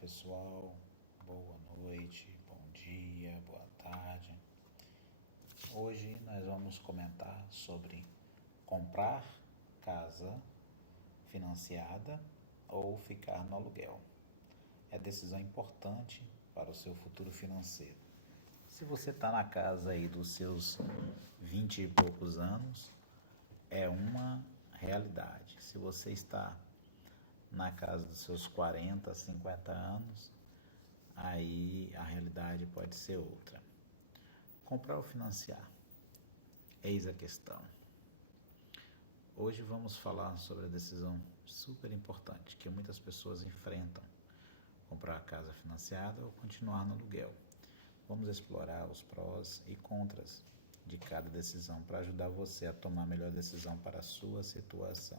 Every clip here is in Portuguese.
pessoal, boa noite, bom dia, boa tarde. Hoje nós vamos comentar sobre comprar casa financiada ou ficar no aluguel. É decisão importante para o seu futuro financeiro. Se você está na casa aí dos seus 20 e poucos anos, é uma realidade. Se você está na casa dos seus 40, 50 anos, aí a realidade pode ser outra. Comprar ou financiar? Eis a questão. Hoje vamos falar sobre a decisão super importante que muitas pessoas enfrentam: comprar a casa financiada ou continuar no aluguel. Vamos explorar os prós e contras de cada decisão para ajudar você a tomar a melhor decisão para a sua situação.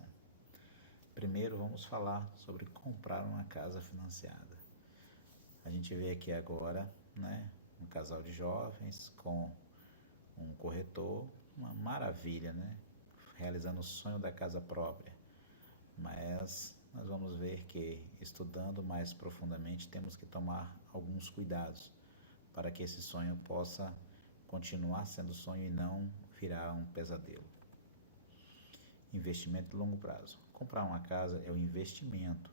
Primeiro vamos falar sobre comprar uma casa financiada. A gente vê aqui agora, um casal de jovens com um corretor, uma maravilha, realizando o sonho da casa própria. Mas nós vamos ver que, estudando mais profundamente, temos que tomar alguns cuidados para que esse sonho possa continuar sendo sonho e não virar um pesadelo. Investimento de longo prazo. Comprar uma casa é um investimento.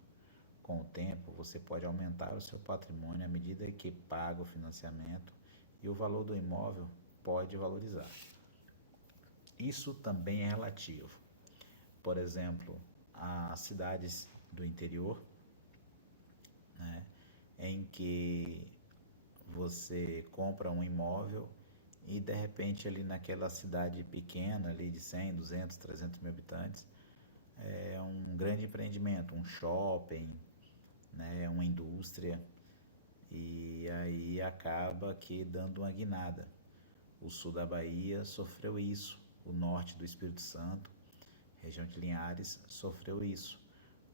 Com o tempo, você pode aumentar o seu patrimônio à medida que paga o financiamento e o valor do imóvel pode valorizar. Isso também é relativo. Por exemplo, as cidades do interior, em que você compra um imóvel e de repente ali naquela cidade pequena ali de 100, 200, 300 mil habitantes, é um grande empreendimento, um shopping, uma indústria, e aí acaba que dando uma guinada. O sul da Bahia sofreu isso, o norte do Espírito Santo, região de Linhares, sofreu isso.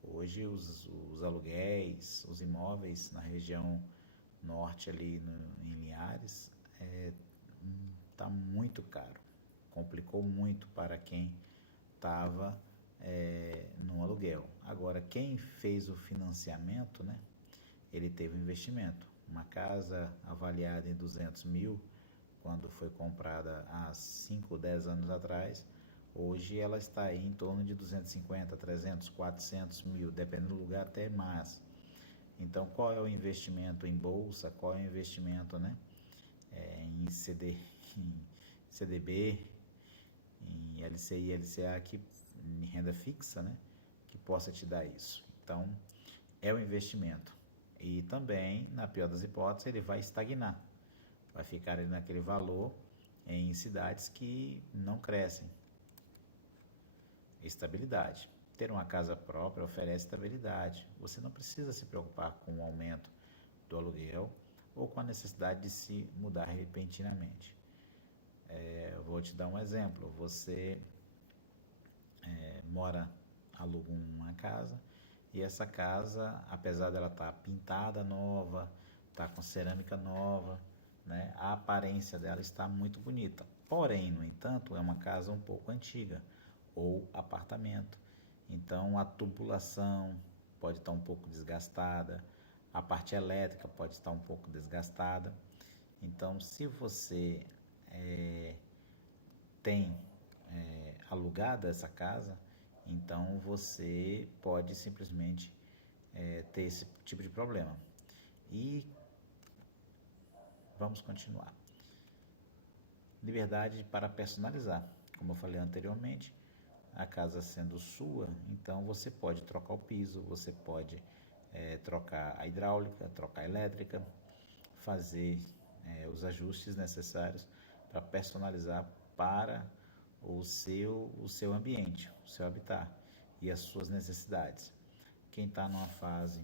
Hoje os aluguéis, os imóveis na região norte ali em Linhares está muito caro, complicou muito para quem estava no aluguel. Agora, quem fez o financiamento, ele teve um investimento. Uma casa avaliada em 200 mil, quando foi comprada há 5 ou 10 anos atrás, hoje ela está aí em torno de 250, 300, 400 mil, dependendo do lugar até mais. Então, qual é o investimento em bolsa, qual é o investimento em CDB, em LCI, LCA, em renda fixa, que possa te dar isso. Então, é um investimento. E também, na pior das hipóteses, ele vai estagnar. Vai ficar ali naquele valor em cidades que não crescem. Estabilidade. Ter uma casa própria oferece estabilidade. Você não precisa se preocupar com o aumento do aluguel ou com a necessidade de se mudar repentinamente. Vou te dar um exemplo. Você aluga uma casa e essa casa, apesar dela estar pintada nova, estar com cerâmica nova, a aparência dela está muito bonita. Porém, no entanto, é uma casa um pouco antiga ou apartamento. Então, a tubulação pode estar um pouco desgastada, a parte elétrica pode estar um pouco desgastada. Então, se você tem alugado essa casa, então você pode simplesmente ter esse tipo de problema. E vamos continuar. Liberdade para personalizar. Como eu falei anteriormente, a casa sendo sua, então você pode trocar o piso, você pode trocar a hidráulica, trocar a elétrica, fazer os ajustes necessários para personalizar para o seu ambiente, o seu habitat e as suas necessidades. Quem está numa fase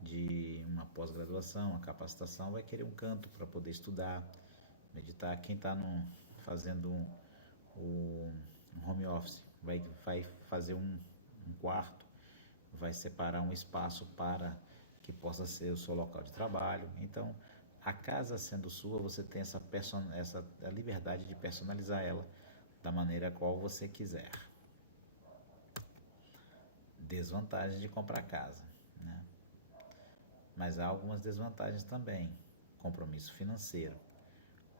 de uma pós-graduação, uma capacitação, vai querer um canto para poder estudar, meditar. Quem está fazendo um home office vai fazer um quarto, vai separar um espaço para que possa ser o seu local de trabalho. Então, a casa sendo sua, você tem essa liberdade de personalizar ela da maneira qual você quiser. Desvantagem de comprar casa, mas há algumas desvantagens também: compromisso financeiro,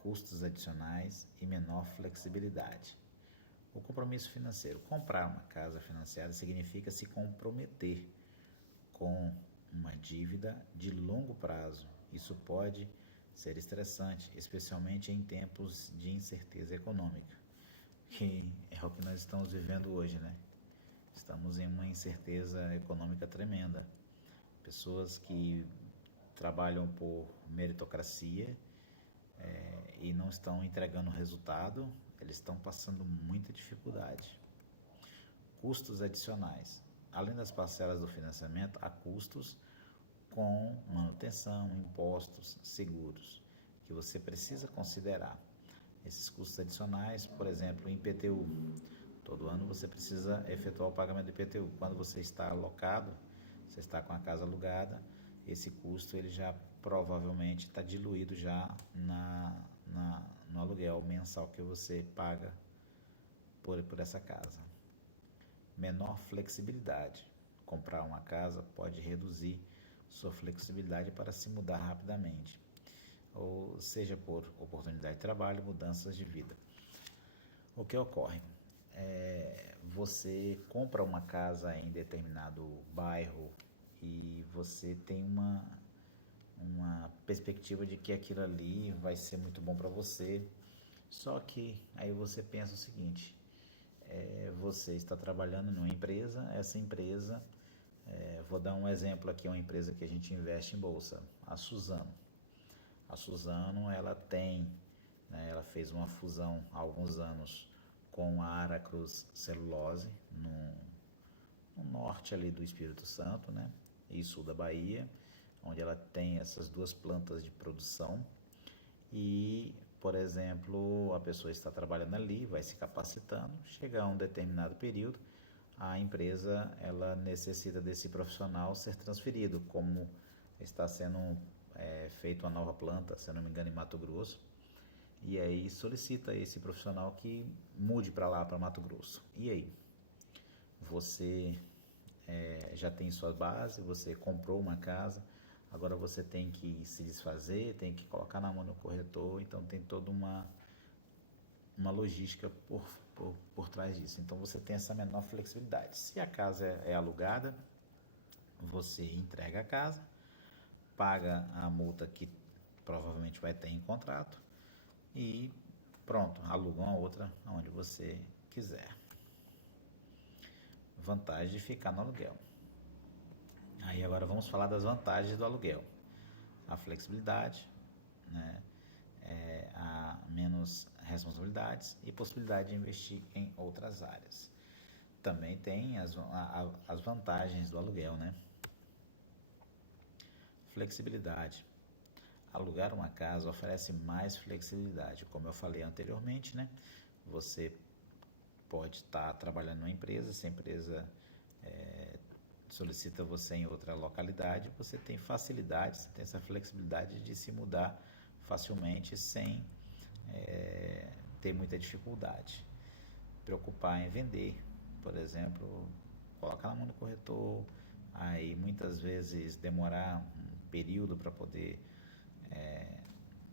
custos adicionais e menor flexibilidade. O compromisso financeiro. Comprar uma casa financiada significa se comprometer com uma dívida de longo prazo. Isso pode ser estressante, especialmente em tempos de incerteza econômica, que é o que nós estamos vivendo hoje, né? Estamos em uma incerteza econômica tremenda. Pessoas que trabalham por meritocracia e não estão entregando resultado, eles estão passando muita dificuldade. Custos adicionais. Além das parcelas do financiamento, há custos com manutenção, impostos, seguros, que você precisa considerar. Esses custos adicionais, por exemplo, o IPTU. Todo ano você precisa efetuar o pagamento do IPTU. Quando você está alocado, você está com a casa alugada, esse custo ele já provavelmente está diluído já no aluguel mensal que você paga por essa casa. Menor flexibilidade. Comprar uma casa pode reduzir sua flexibilidade para se mudar rapidamente, ou seja por oportunidade de trabalho, mudanças de vida. O que ocorre? Você compra uma casa em determinado bairro e você tem uma perspectiva de que aquilo ali vai ser muito bom para você, só que aí você pensa o seguinte: você está trabalhando numa empresa, essa empresa, vou dar um exemplo aqui, uma empresa que a gente investe em bolsa, a Suzano. A Suzano, ela fez uma fusão há alguns anos com a Aracruz Celulose, no norte ali do Espírito Santo, né, e sul da Bahia, onde ela tem essas duas plantas de produção. E, por exemplo, a pessoa está trabalhando ali, vai se capacitando, chega a um determinado período, a empresa ela necessita desse profissional ser transferido, como está sendo feito uma nova planta, se eu não me engano, em Mato Grosso, e aí solicita esse profissional que mude para lá, para Mato Grosso. E aí? Você já tem sua base, você comprou uma casa, agora você tem que se desfazer, tem que colocar na mão do corretor, então tem toda uma logística por trás disso. Então você tem essa menor flexibilidade. Se a casa é alugada, você entrega a casa, paga a multa que provavelmente vai ter em contrato e pronto, aluga uma outra onde você quiser. Vantagem de ficar no aluguel. Aí agora vamos falar das vantagens do aluguel. A flexibilidade, né? A menos responsabilidades e possibilidade de investir em outras áreas. Também tem as vantagens do aluguel, né? Flexibilidade. Alugar uma casa oferece mais flexibilidade, como eu falei anteriormente, né? Você pode estar trabalhando numa empresa, se a empresa solicita você em outra localidade, você tem facilidade, você tem essa flexibilidade de se mudar facilmente sem ter muita dificuldade. Preocupar em vender, por exemplo, colocar na mão do corretor, aí muitas vezes demorar um período para poder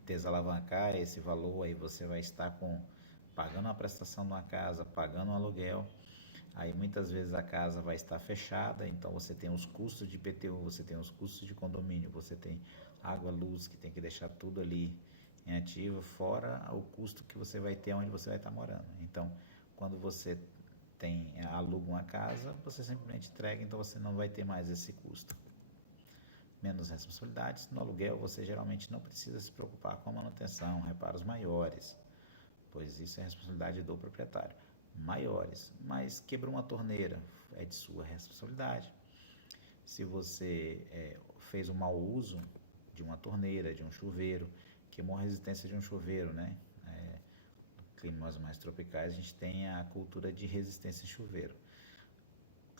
desalavancar esse valor, aí você vai estar pagando a prestação de uma casa, pagando um aluguel, aí muitas vezes a casa vai estar fechada, então você tem os custos de IPTU, você tem os custos de condomínio, você tem água, luz, que tem que deixar tudo ali em ativo, fora o custo que você vai ter onde você vai estar morando. Então, quando você aluga uma casa, você simplesmente entrega, então você não vai ter mais esse custo. Menos responsabilidades. No aluguel, você geralmente não precisa se preocupar com a manutenção, reparos maiores, pois isso é responsabilidade do proprietário. Maiores, mas quebrou uma torneira, é de sua responsabilidade. Se você fez um mau uso de uma torneira, de um chuveiro, queimou a resistência de um chuveiro, né? Climas mais tropicais, a gente tem a cultura de resistência em chuveiro.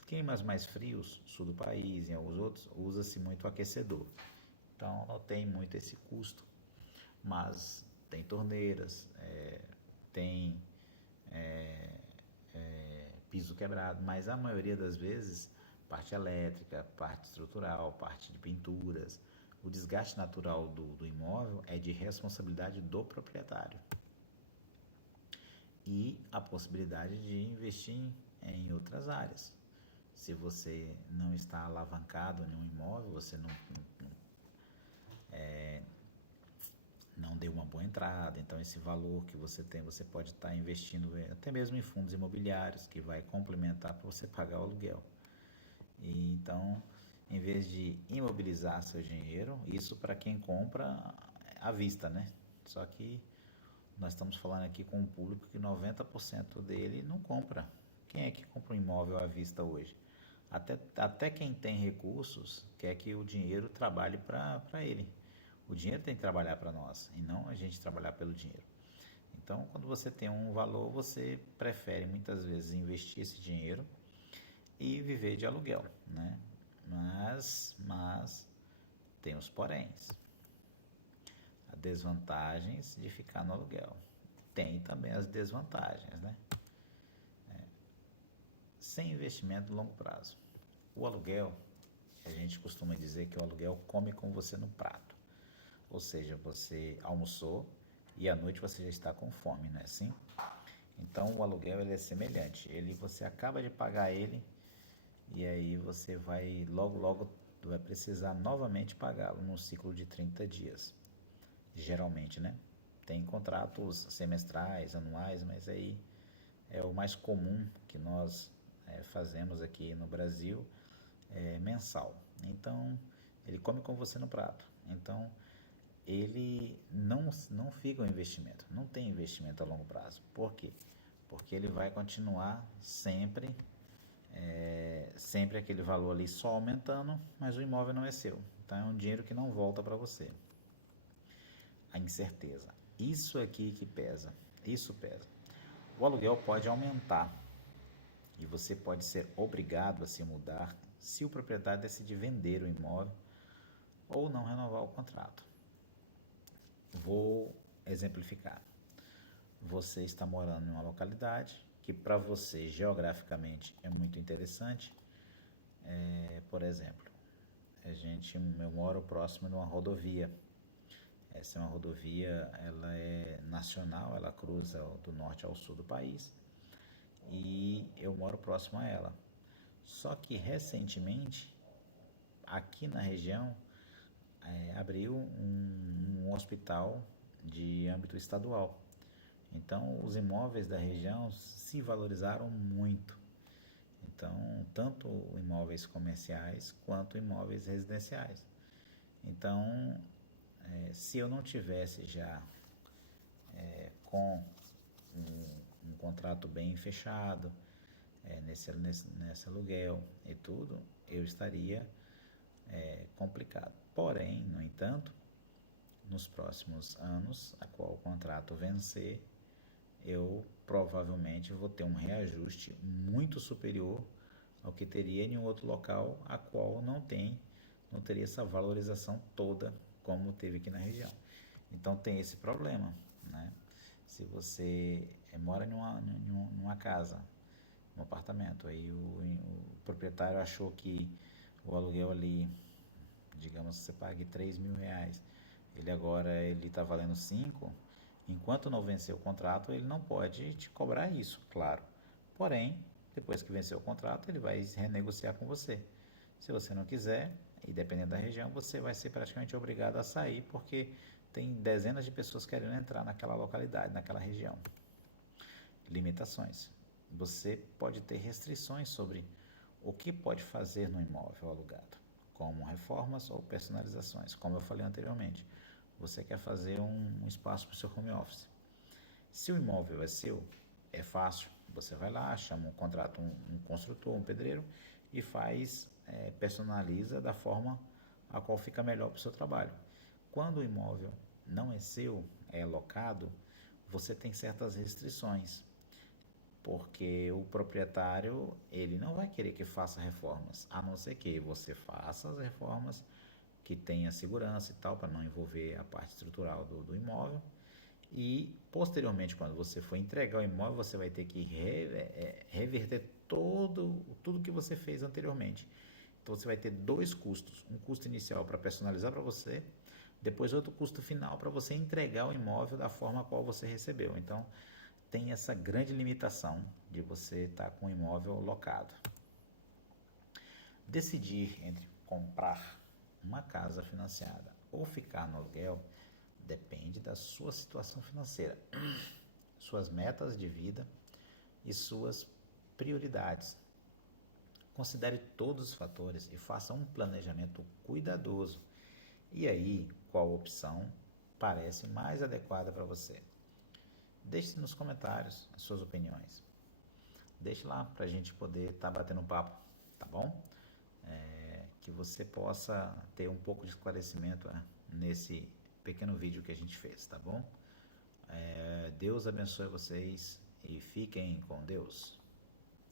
Climas mais frios, sul do país, em alguns outros, usa-se muito aquecedor. Então, não tem muito esse custo, mas tem torneiras, tem piso quebrado, mas a maioria das vezes, parte elétrica, parte estrutural, parte de pinturas, o desgaste natural do imóvel é de responsabilidade do proprietário. E a possibilidade de investir em outras áreas. Se você não está alavancado em um imóvel, você não deu uma boa entrada, então esse valor que você tem, você pode estar investindo até mesmo em fundos imobiliários, que vai complementar para você pagar o aluguel. E então, em vez de imobilizar seu dinheiro, isso para quem compra à vista, né? Só que nós estamos falando aqui com um público que 90% dele não compra. Quem é que compra um imóvel à vista hoje? Até quem tem recursos quer que o dinheiro trabalhe para ele. O dinheiro tem que trabalhar para nós e não a gente trabalhar pelo dinheiro. Então, quando você tem um valor, você prefere muitas vezes investir esse dinheiro e viver de aluguel, né? Mas tem os poréns. As desvantagens de ficar no aluguel. Tem também as desvantagens, né? Sem investimento a longo prazo. O aluguel, a gente costuma dizer que o aluguel come com você no prato. Ou seja, você almoçou e à noite você já está com fome, não é assim? Então o aluguel ele é semelhante. Você acaba de pagar ele e aí você vai logo vai precisar novamente pagá-lo num ciclo de 30 dias. Geralmente, né? Tem contratos semestrais, anuais, mas aí é o mais comum que nós fazemos aqui no Brasil, mensal. Então, ele come com você no prato. Então, ele não fica um investimento, não tem investimento a longo prazo. Por quê? Porque ele vai continuar sempre aquele valor ali só aumentando, mas o imóvel não é seu. Então é um dinheiro que não volta para você. A incerteza. Isso aqui que pesa. Isso pesa. O aluguel pode aumentar e você pode ser obrigado a se mudar se o proprietário decidir vender o imóvel ou não renovar o contrato. Vou exemplificar. Você está morando em uma localidade que para você geograficamente é muito interessante. Por exemplo, eu moro próximo de uma rodovia. Essa é uma rodovia, ela é nacional, ela cruza do norte ao sul do país e eu moro próximo a ela. Só que recentemente, aqui na região, abriu um hospital de âmbito estadual. Então, os imóveis da região se valorizaram muito. Então, tanto imóveis comerciais quanto imóveis residenciais. Então, se eu não tivesse já com um contrato bem fechado, nesse aluguel e tudo, eu estaria complicado. Porém, no entanto, nos próximos anos, a qual o contrato vencer, eu provavelmente vou ter um reajuste muito superior ao que teria em um outro local, a qual não teria essa valorização toda como teve aqui na região. Então tem esse problema, né? Se você mora numa casa, num apartamento, aí o proprietário achou que o aluguel ali, digamos que você pague R$3.000, ele está valendo 5, enquanto não vencer o contrato, ele não pode te cobrar isso, claro. Porém, depois que vencer o contrato, ele vai renegociar com você. Se você não quiser, e dependendo da região, você vai ser praticamente obrigado a sair, porque tem dezenas de pessoas querendo entrar naquela localidade, naquela região. Limitações. Você pode ter restrições sobre o que pode fazer no imóvel alugado, como reformas ou personalizações, como eu falei anteriormente. Você quer fazer um espaço para o seu home office. Se o imóvel é seu, é fácil. Você vai lá, contrata um construtor, um pedreiro e personaliza da forma a qual fica melhor para o seu trabalho. Quando o imóvel não é seu, é alocado, você tem certas restrições, porque o proprietário ele não vai querer que faça reformas, a não ser que você faça as reformas que tenha segurança e tal, para não envolver a parte estrutural do imóvel. E posteriormente, quando você for entregar o imóvel, você vai ter que reverter tudo que você fez anteriormente. Então você vai ter dois custos, um custo inicial para personalizar para você, depois outro custo final para você entregar o imóvel da forma a qual você recebeu. Então tem essa grande limitação de você estar com o imóvel locado. Decidir entre comprar uma casa financiada ou ficar no aluguel depende da sua situação financeira, suas metas de vida e suas prioridades. Considere todos os fatores e faça um planejamento cuidadoso. E aí, qual opção parece mais adequada para você? Deixe nos comentários as suas opiniões. Deixe lá para a gente poder estar batendo um papo, tá bom? Que você possa ter um pouco de esclarecimento nesse pequeno vídeo que a gente fez, tá bom? Deus abençoe vocês e fiquem com Deus.